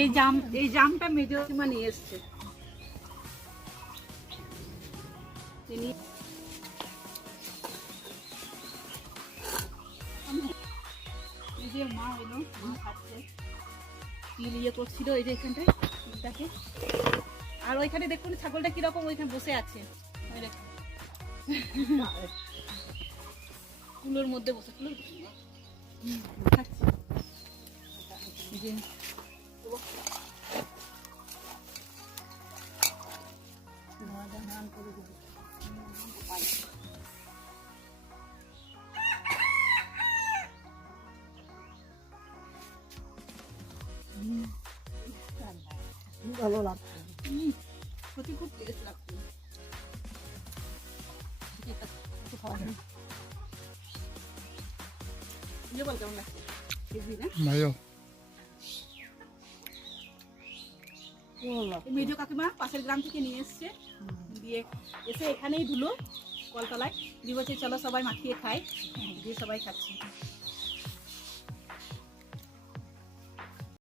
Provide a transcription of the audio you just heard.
এই জাম, এই জামটা মেজরিমা নিয়ে এসছে। যে মা ইয়ে এই যে আর ওইখানে দেখুন ছাগলটা কীরকম ওইখানে বসে আছে। কুলোর মধ্যে বসে, কুলোর খাচ্ছে। ভালো লাগছে। সত্যি খুব টেস্ট লাগছে। যাবে। ইয়ে কেমন লাগছে? মেজো কাকিমা পাশের গ্রাম থেকে নিয়ে এসছে। দিয়ে এসে এখানেই ধুলো কলতলায়। দিয়ে বলছে, চলো সবাই মাখিয়ে খাই। দিয়ে সবাই খাচ্ছি।